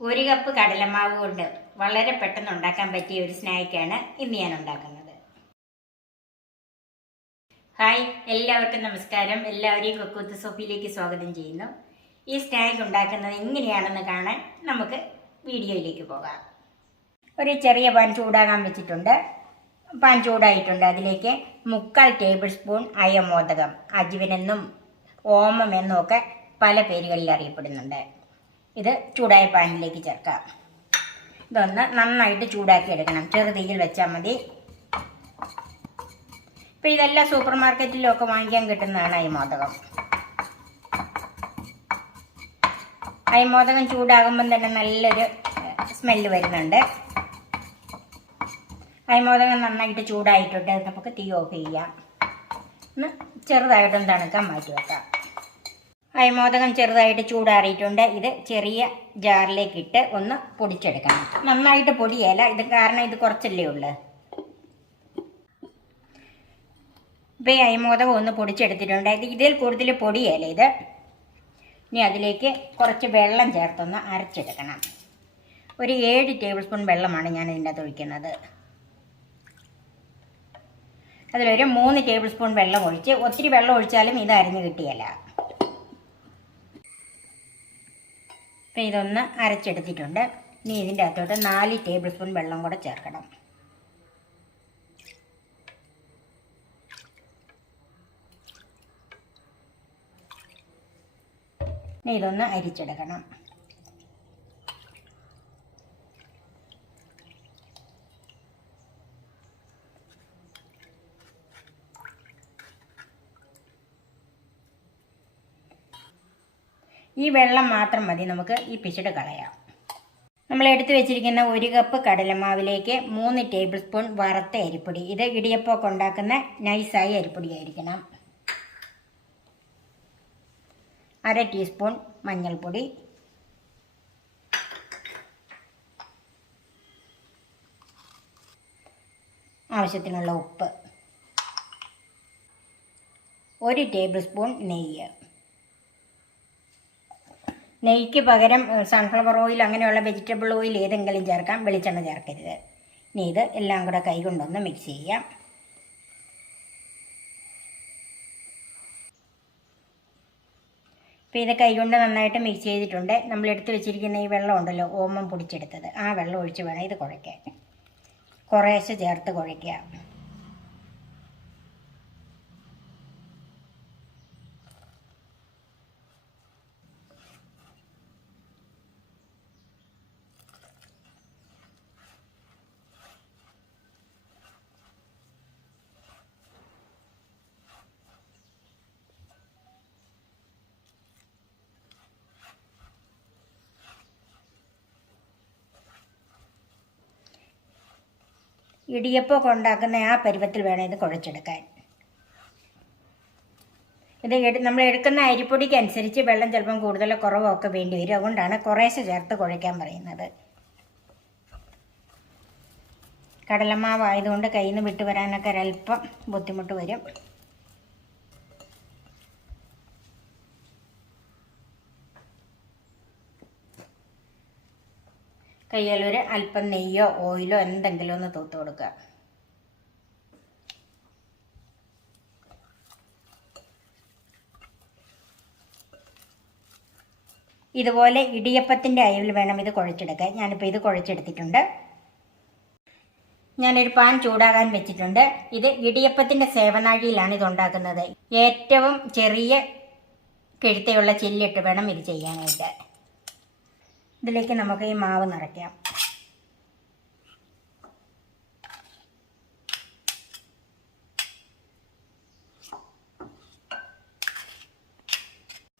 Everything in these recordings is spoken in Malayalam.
ഒരു കപ്പ് കടലമാവ് കൊണ്ട് വളരെ പെട്ടെന്ന് ഉണ്ടാക്കാൻ പറ്റിയ ഒരു സ്നാക്കാണ് ഇന്ന് ഞാൻ ഉണ്ടാക്കുന്നത്. ഹായ് എല്ലാവർക്കും നമസ്കാരം. എല്ലാവരെയും കൊക്കൂത്ത് സോഫിയിലേക്ക് സ്വാഗതം ചെയ്യുന്നു. ഈ സ്നാക്ക് ഉണ്ടാക്കുന്നത് എങ്ങനെയാണെന്ന് കാണാൻ നമുക്ക് വീഡിയോയിലേക്ക് പോകാം. ഒരു ചെറിയ പാൻ ചൂടാകാൻ വെച്ചിട്ടുണ്ട്. പാൻ ചൂടായിട്ടുണ്ട്. അതിലേക്ക് മുക്കാൽ ടേബിൾ സ്പൂൺ അയമോദകം അജുവിനെന്നും ഓമം എന്നും ഒക്കെ പല പേരുകളിൽ അറിയപ്പെടുന്നുണ്ട്. ഇത് ചൂടായ പാനിലേക്ക് ചേർക്കാം. ഇതൊന്ന് നന്നായിട്ട് ചൂടാക്കി എടുക്കണം. ചെറുതീയിൽ വെച്ചാൽ മതി. ഇപ്പം ഇതെല്ലാം സൂപ്പർ മാർക്കറ്റിലും ഒക്കെ വാങ്ങിക്കാൻ കിട്ടുന്നതാണ് അയമോദകം. അയമോദകം ചൂടാകുമ്പം തന്നെ നല്ലൊരു സ്മെല്ല് വരുന്നുണ്ട്. അയമോദകം നന്നായിട്ട് ചൂടായിട്ടുണ്ട്. നമുക്ക് തീ ഓഫ് ചെയ്യാം. ഒന്ന് ചെറുതായിട്ടൊന്ന് തണുക്കാൻ മാറ്റി വെക്കാം. അയമോദകം ചെറുതായിട്ട് ചൂടാറിയിട്ടുണ്ട്. ഇത് ചെറിയ ജാറിലേക്ക് ഇട്ട് ഒന്ന് പൊടിച്ചെടുക്കണം. നന്നായിട്ട് പൊടിയല്ല ഇത് കാരണം ഇത് കുറച്ചല്ലേ ഉള്ളു. ഇപ്പം ഈ അയമോദകം ഒന്ന് പൊടിച്ചെടുത്തിട്ടുണ്ട്. ഇത് ഇതിൽ കൂടുതൽ പൊടിയല്ല ഇത്. ഇനി അതിലേക്ക് കുറച്ച് വെള്ളം ചേർത്തൊന്ന് അരച്ചെടുക്കണം. ഒരു ഏഴ് ടേബിൾ സ്പൂൺ വെള്ളമാണ് ഞാൻ ഇതിന്റെ അകത്ത് ഒഴിക്കുന്നത്. അതിലൊരു മൂന്ന് ടേബിൾ സ്പൂൺ വെള്ളം ഒഴിച്ച് ഒത്തിരി വെള്ളം ഒഴിച്ചാലും ഇത് അരിഞ്ഞ് കിട്ടിയല്ല അപ്പം ഇതൊന്ന് അരച്ചെടുത്തിട്ടുണ്ട്. ഇനി ഇതിന്റെ അകത്തോട്ട് നാല് ടേബിൾ സ്പൂൺ വെള്ളം കൂടെ ചേർക്കണം. ഇനി ഇതൊന്ന് അരിച്ചെടുക്കണം. ഈ വെള്ളം മാത്രം മതി. നമുക്ക് ഈ പിശട് കളയാം. നമ്മൾ എടുത്തു വെച്ചിരിക്കുന്ന ഒരു കപ്പ് കടലമാവിലേക്ക് മൂന്ന് ടേബിൾ സ്പൂൺ വറുത്ത അരിപ്പൊടി. ഇത് ഇടിയപ്പമൊക്കെ ഉണ്ടാക്കുന്ന നൈസായ അരിപ്പൊടിയായിരിക്കണം അര ടീസ്പൂൺ മഞ്ഞൾപ്പൊടി. ആവശ്യത്തിനുള്ള ഉപ്പ്. ഒരു ടേബിൾ സ്പൂൺ നെയ്യ്. നെയ്ക്ക് പകരം സൺഫ്ലവർ ഓയിൽ അങ്ങനെയുള്ള വെജിറ്റബിൾ ഓയിൽ ഏതെങ്കിലും ചേർക്കാം. വെളിച്ചെണ്ണ ചേർക്കരുത്. ഇനി ഇത് എല്ലാം കൂടെ കൈകൊണ്ടൊന്ന് മിക്സ് ചെയ്യാം. അപ്പോൾ ഇത് കൈകൊണ്ട് നന്നായിട്ട് മിക്സ് ചെയ്തിട്ടുണ്ട്. നമ്മൾ എടുത്തു വെച്ചിരിക്കുന്ന ഈ വെള്ളം ഉണ്ടല്ലോ ഓമം പൊടിച്ചെടുത്തത്. ആ വെള്ളം ഒഴിച്ച് വേണം ഇത് കുഴയ്ക്കാൻ. കുറേശ്ശെ ചേർത്ത് കുഴയ്ക്കുക ഇടിയപ്പമൊക്കെ ഉണ്ടാക്കുന്ന ആ പരുവത്തിൽ വേണം ഇത് കുഴച്ചെടുക്കാൻ. ഇത് നമ്മൾ എടുക്കുന്ന അരിപ്പൊടിക്ക് അനുസരിച്ച് വെള്ളം ചിലപ്പം കൂടുതലോ കുറവോ ഒക്കെ വേണ്ടി വരും. അതുകൊണ്ടാണ് കുറേശ്ശെ ചേർത്ത് കുഴയ്ക്കാൻ പറയുന്നത്. കടലമാവ് ആയതുകൊണ്ട് കയ്യിൽ നിന്ന് വിട്ടു വരാനൊക്കെ ഒരല്പം ബുദ്ധിമുട്ട് വരും. കയ്യിലൊരു അല്പം നെയ്യോ ഓയിലോ എന്തെങ്കിലും ഒന്ന് തൂത്ത് കൊടുക്കുക. ഇതുപോലെ ഇടിയപ്പത്തിന്റെ അയവിൽ വേണം ഇത് കുഴച്ചെടുക്കാൻ. ഞാനിപ്പോൾ ഇത് കുഴച്ചെടുത്തിട്ടുണ്ട്. ഞാനൊരു പാൻ ചൂടാകാൻ വെച്ചിട്ടുണ്ട്. ഇത് ഇടിയപ്പത്തിന്റെ സേവനാഴിയിലാണ് ഇത് ഉണ്ടാക്കുന്നത്. ഏറ്റവും ചെറിയ കിഴുത്തയുള്ള ചില്ലിട്ട് വേണം ഇത് ചെയ്യാനായിട്ട്. ഇതിലേക്ക് നമുക്ക് ഈ മാവ് നിറയ്ക്കാം.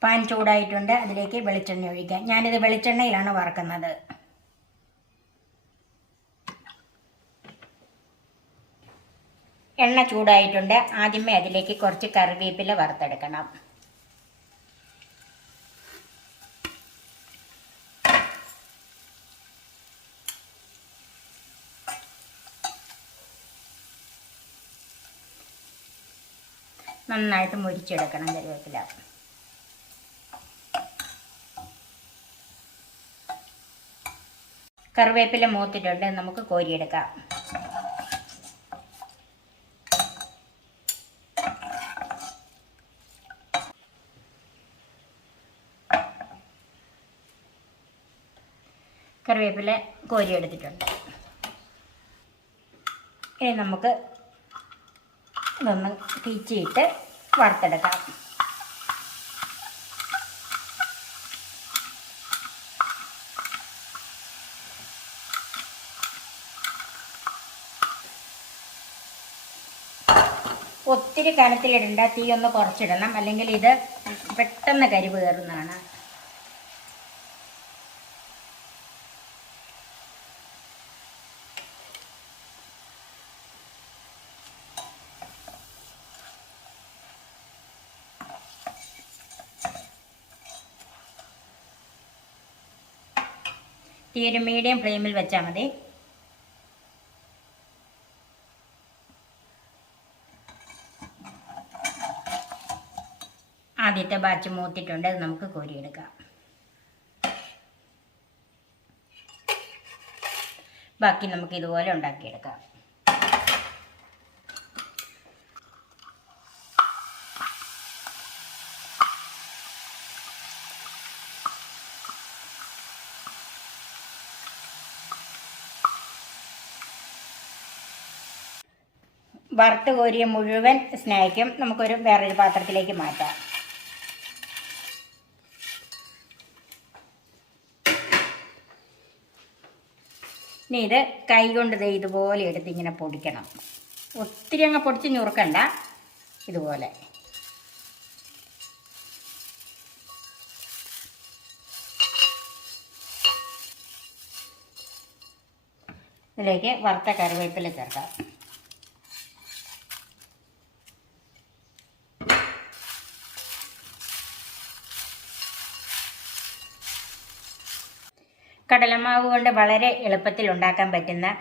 പാൻ ചൂടായിട്ടുണ്ട്. അതിലേക്ക് വെളിച്ചെണ്ണ ഒഴിക്കാം. ഞാനിത് വെളിച്ചെണ്ണയിലാണ് വറക്കുന്നത്. എണ്ണ ചൂടായിട്ടുണ്ട്. ആദ്യമേ അതിലേക്ക് കുറച്ച് കറിവേപ്പില വറുത്തെടുക്കണം. നന്നായിട്ട് മുരിച്ചെടുക്കണം കരുവേപ്പില. കറിവേപ്പില മൂത്തിട്ടുണ്ട് നമുക്ക് കോരിയെടുക്കാം. കറിവേപ്പില കോരിയെടുത്തിട്ടുണ്ട്. ഇനി നമുക്ക് ഇതൊന്ന് തീച്ചിയിട്ട് വറുത്തെടുക്കാം. ഒത്തിരി കനത്തിലിടണ്ട തീ ഒന്ന് കുറച്ചിടണം. അല്ലെങ്കിൽ ഇത് പെട്ടെന്ന് കരിവ് കയറുന്നതാണ്. തീ മീഡിയം ഫ്ലെയിമിൽ വെച്ചാൽ മതി. ആദ്യത്തെ ബാച്ച് മൂത്തിട്ടുണ്ട് അത് നമുക്ക് കോരിയെടുക്കാം. ബാക്കി നമുക്ക് ഇതുപോലെ ഉണ്ടാക്കിയെടുക്കാം. വറുത്ത് കോരിയ മുഴുവൻ സ്നാക്കും നമുക്കൊരു വേറൊരു പാത്രത്തിലേക്ക് മാറ്റാം. ഇനി ഇത് കൈ കൊണ്ട് ദേ ഇതുപോലെ എടുത്ത് ഇങ്ങനെ പൊടിക്കണം. ഒത്തിരി അങ്ങ് പൊടിച്ച് ഞുറുക്കണ്ട. ഇതുപോലെ. ഇതിലേക്ക് വറുത്ത കറിവേപ്പില ചേർക്കാം. കടലമാവ് കൊണ്ട് വളരെ എളുപ്പത്തിൽ ഉണ്ടാക്കാൻ പറ്റുന്ന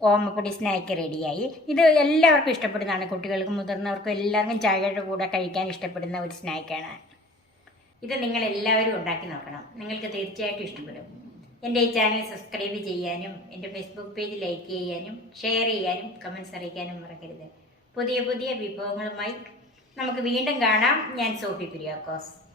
ഓമപ്പൊടി സ്നാക്ക് റെഡിയായി. ഇത് എല്ലാവർക്കും ഇഷ്ടപ്പെടുന്നതാണ്. കുട്ടികൾക്കും മുതിർന്നവർക്കും എല്ലാവർക്കും ചായയുടെ കൂടെ കഴിക്കാൻ ഇഷ്ടപ്പെടുന്ന ഒരു സ്നാക്കാണ്. ഇത് നിങ്ങൾ എല്ലാവരും ഉണ്ടാക്കി നോക്കണം. നിങ്ങൾക്ക് തീർച്ചയായിട്ടും ഇഷ്ടപ്പെടും. എന്റെ ഈ ചാനൽ സബ്സ്ക്രൈബ് ചെയ്യാനും എന്റെ ഫേസ്ബുക്ക് പേജ് ലൈക്ക് ചെയ്യാനും ഷെയർ ചെയ്യാനും കമൻസ് അറിയിക്കാനും മറക്കരുത്. പുതിയ പുതിയ വിഭവങ്ങളുമായി നമുക്ക് വീണ്ടും കാണാം. ഞാൻ സോഫി കുര്യാക്കോസ്.